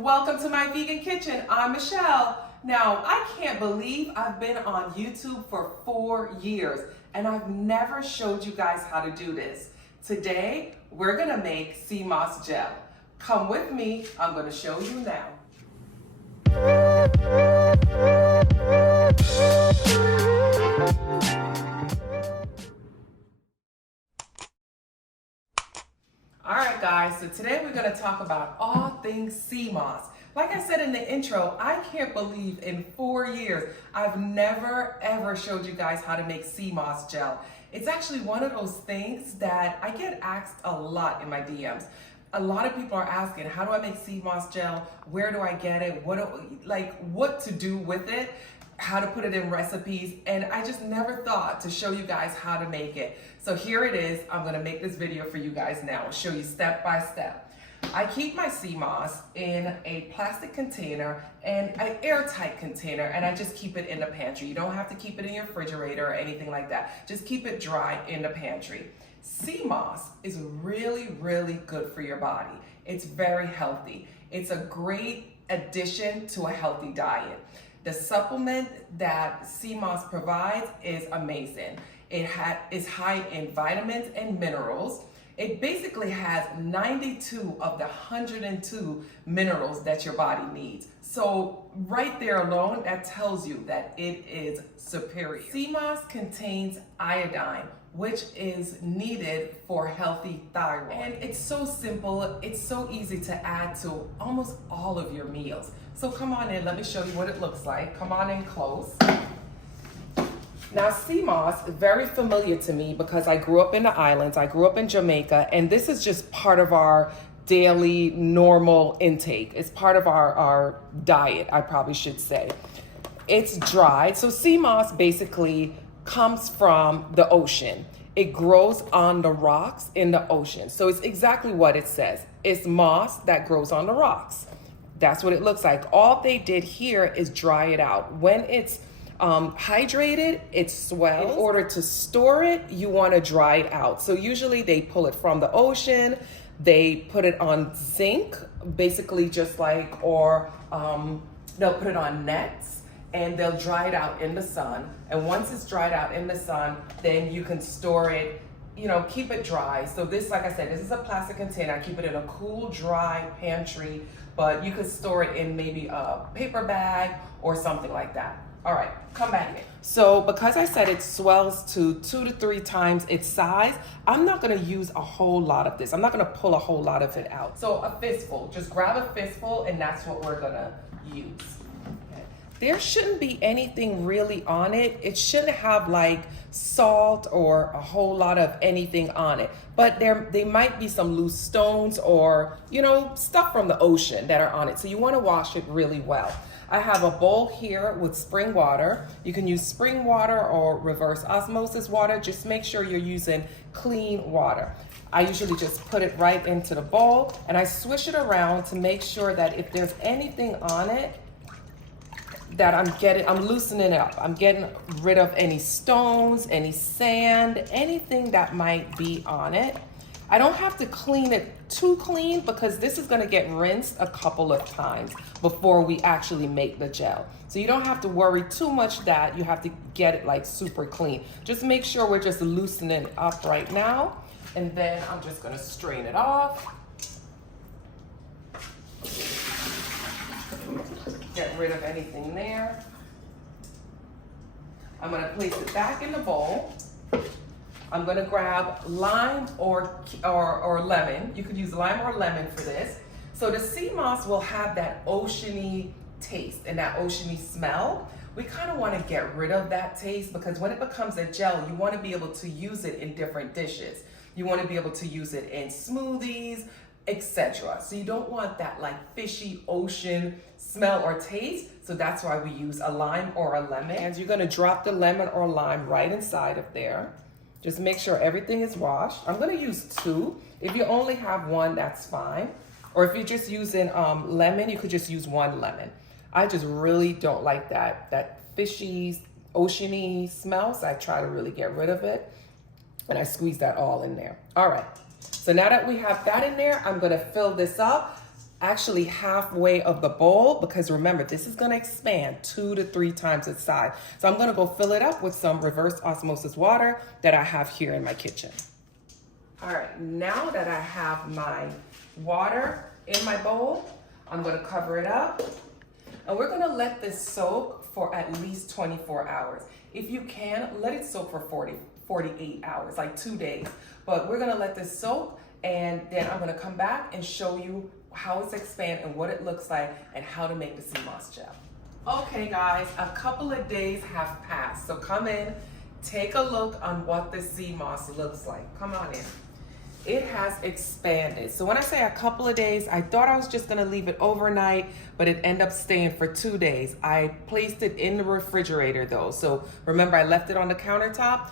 Welcome to my vegan kitchen. I'm Michelle. Now, I can't believe I've been on YouTube for 4 years and I've never showed you guys how to do this. Today, we're gonna make sea moss gel. Come with me, I'm gonna show you now. Alright guys, so today we're going to talk about all things sea moss. Like I said in the intro, I can't believe in 4 years I've never ever showed you guys how to make sea moss gel. It's actually one of those things that I get asked a lot in my DMs. A lot of people are asking, how do I make sea moss gel? Where do I get it? What to do with it? How to put it in recipes, and I just never thought to show you guys how to make it. So here it is. I'm gonna make this video for you guys now and show you step by step. I keep my sea moss in a plastic container and an airtight container, and I just keep it in the pantry. You don't have to keep it in your refrigerator or anything like that. Just keep it dry in the pantry. Sea moss is really, really good for your body. It's very healthy. It's a great addition to a healthy diet. The supplement that sea moss provides is amazing. It is high in vitamins and minerals. It basically has 92 of the 102 minerals that your body needs. So right there alone, that tells you that it is superior. Sea moss contains iodine, which is needed for healthy thyroid. And it's so simple, it's so easy to add to almost all of your meals. So come on in, let me show you what it looks like. Come on in close. Now, sea moss is very familiar to me because I grew up in the islands, I grew up in Jamaica, and this is just part of our daily normal intake. It's part of our diet, I probably should say. It's dried, so sea moss basically comes from the ocean. It grows on the rocks in the ocean. So it's exactly what it says. It's moss that grows on the rocks. That's what it looks like. All they did here is dry it out. When it's hydrated, it swells. In order to store it, you want to dry it out. So usually they pull it from the ocean, they put it on zinc, basically just like, or they'll put it on nets and they'll dry it out in the sun. And once it's dried out in the sun, then you can store it, keep it dry. So this, like I said, this is a plastic container. I keep it in a cool, dry pantry, but you could store it in maybe a paper bag or something like that. All right, come back in. So because I said it swells to 2 to 3 times its size, I'm not gonna use a whole lot of this. I'm not gonna pull a whole lot of it out. So a fistful, just grab a fistful and that's what we're gonna use. Okay. There shouldn't be anything really on it. It shouldn't have like salt or a whole lot of anything on it. But they might be some loose stones or, stuff from the ocean that are on it. So you wanna wash it really well. I have a bowl here with spring water. You can use spring water or reverse osmosis water. Just make sure you're using clean water. I usually just put it right into the bowl and I swish it around to make sure that if there's anything on it, that I'm loosening it up. I'm getting rid of any stones, any sand, anything that might be on it. I don't have to clean it too clean because this is gonna get rinsed a couple of times before we actually make the gel. So you don't have to worry too much that you have to get it like super clean. Just make sure we're just loosening it up right now. And then I'm just gonna strain it off. Get rid of anything there. I'm gonna place it back in the bowl. I'm gonna grab lime or lemon. You could use lime or lemon for this. So the sea moss will have that oceany taste and that oceany smell. We kind of want to get rid of that taste because when it becomes a gel, you want to be able to use it in different dishes. You want to be able to use it in smoothies, etc. So you don't want that like fishy ocean smell or taste. So that's why we use a lime or a lemon. And you're gonna drop the lemon or lime right inside of there. Just make sure everything is washed. I'm gonna use 2. If you only have 1, that's fine. Or if you're just using lemon, you could just use 1 lemon. I just really don't like that fishy, oceany smell, so I try to really get rid of it. And I squeeze that all in there. All right, so now that we have that in there, I'm gonna fill this up. actually halfway of the bowl, because remember, this is gonna expand 2 to 3 times its size. So I'm gonna go fill it up with some reverse osmosis water that I have here in my kitchen. All right, now that I have my water in my bowl, I'm gonna cover it up, and we're gonna let this soak for at least 24 hours. If you can, let it soak for 48 hours, like 2 days. But we're gonna let this soak, and then I'm gonna come back and show you how it's expanded and what it looks like and how to make the sea moss gel. Okay guys, a couple of days have passed. So come in, take a look on what the sea moss looks like. Come on in. It has expanded. So when I say a couple of days, I thought I was just gonna leave it overnight, but it ended up staying for 2 days. I placed it in the refrigerator though. So remember, I left it on the countertop.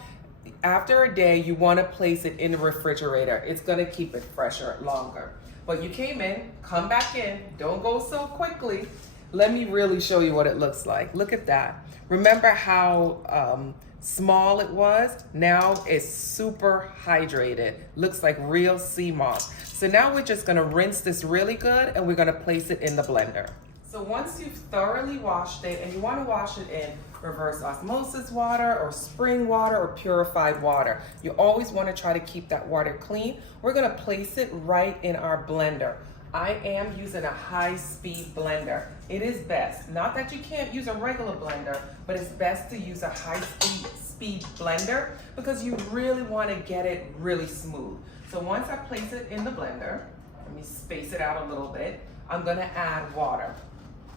After a day, you wanna place it in the refrigerator. It's gonna keep it fresher longer. But you came in, come back in, don't go so quickly. Let me really show you what it looks like. Look at that. Remember how small it was? Now it's super hydrated. Looks like real sea moss. So now we're just gonna rinse this really good, and we're gonna place it in the blender. So once you've thoroughly washed it, and you wanna wash it in reverse osmosis water or spring water or purified water, you always wanna try to keep that water clean. We're gonna place it right in our blender. I am using a high-speed blender. It is best, not that you can't use a regular blender, but it's best to use a high-speed blender because you really want to get it really smooth. So once I place it in the blender, let me space it out a little bit, I'm gonna add water.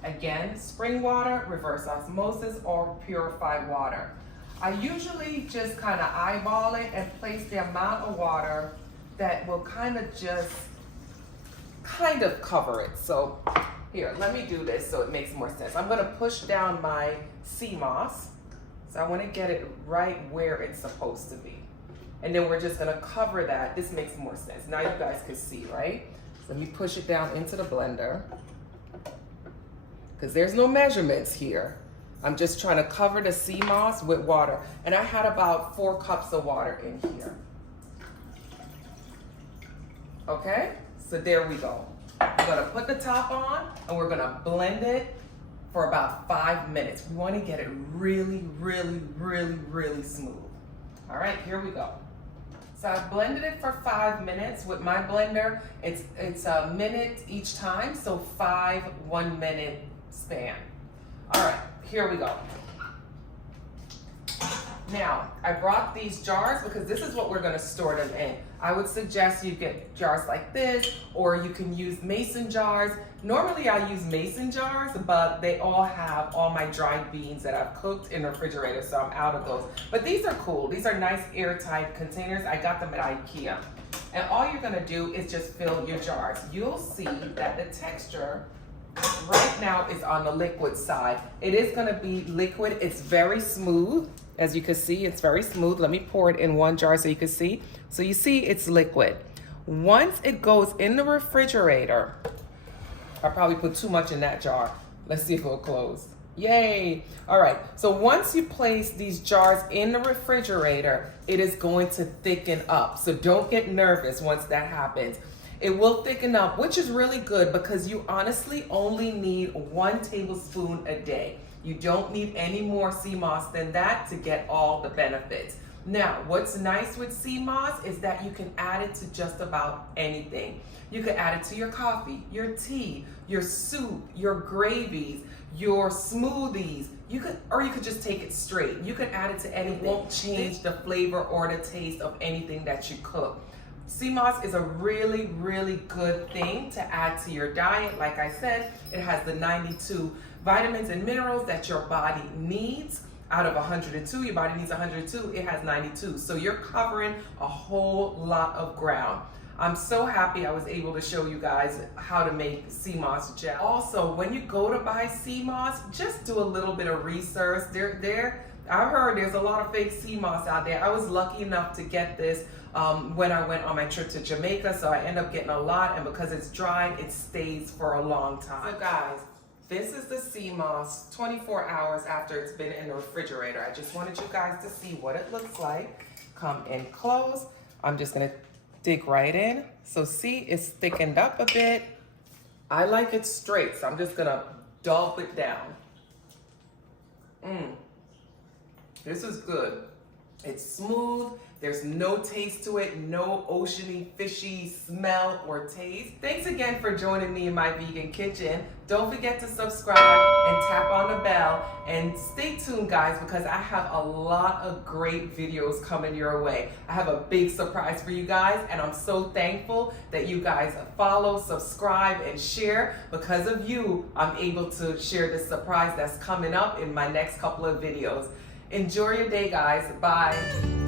Again, spring water, reverse osmosis, or purified water. I usually just kind of eyeball it and place the amount of water that will kind of cover it. So here, let me do this so it makes more sense. I'm gonna push down my sea moss. So I wanna get it right where it's supposed to be. And then we're just gonna cover that. This makes more sense. Now you guys can see, right? So let me push it down into the blender, because there's no measurements here. I'm just trying to cover the sea moss with water. And I had about 4 cups of water in here. Okay? So there we go. We're gonna put the top on, and we're gonna blend it for about 5 minutes. We wanna get it really, really, really, really smooth. All right, here we go. So I've blended it for 5 minutes with my blender. It's a minute each time, so 5 1-minute span. All right, here we go. Now, I brought these jars because this is what we're gonna store them in. I would suggest you get jars like this, or you can use mason jars. Normally I use mason jars, but they all have all my dried beans that I've cooked in the refrigerator, so I'm out of those. But these are cool. These are nice airtight containers. I got them at IKEA. And all you're gonna do is just fill your jars. You'll see that the texture right now is on the liquid side. It is gonna be liquid. It's very smooth. As you can see, it's very smooth. Let me pour it in one jar so you can see. So you see it's liquid. Once it goes in the refrigerator, I probably put too much in that jar. Let's see if it'll close. Yay. All right, so once you place these jars in the refrigerator, it is going to thicken up. So don't get nervous once that happens. It will thicken up, which is really good because you honestly only need 1 tablespoon a day. You don't need any more sea moss than that to get all the benefits. Now, what's nice with sea moss is that you can add it to just about anything. You can add it to your coffee, your tea, your soup, your gravies, your smoothies. You could just take it straight. You can add it to anything. It won't change the flavor or the taste of anything that you cook. Sea moss is a really, really good thing to add to your diet. Like I said, it has the 92 vitamins and minerals that your body needs. Out of 102, your body needs 102, it has 92. So you're covering a whole lot of ground. I'm so happy I was able to show you guys how to make sea moss gel. Also, when you go to buy sea moss, just do a little bit of research. I heard there's a lot of fake sea moss out there. I was lucky enough to get this when I went on my trip to Jamaica, so I end up getting a lot, and because it's dried, it stays for a long time. So guys, this is the sea moss 24 hours after it's been in the refrigerator. I just wanted you guys to see what it looks like. Come in close. I'm just gonna dig right in. So see, it's thickened up a bit. I like it straight, so I'm just gonna dollop it down. This is good. It's smooth. There's no taste to it, no oceany, fishy smell or taste. Thanks again for joining me in my vegan kitchen. Don't forget to subscribe and tap on the bell. And stay tuned, guys, because I have a lot of great videos coming your way. I have a big surprise for you guys, and I'm so thankful that you guys follow, subscribe, and share. Because of you, I'm able to share this surprise that's coming up in my next couple of videos. Enjoy your day, guys. Bye.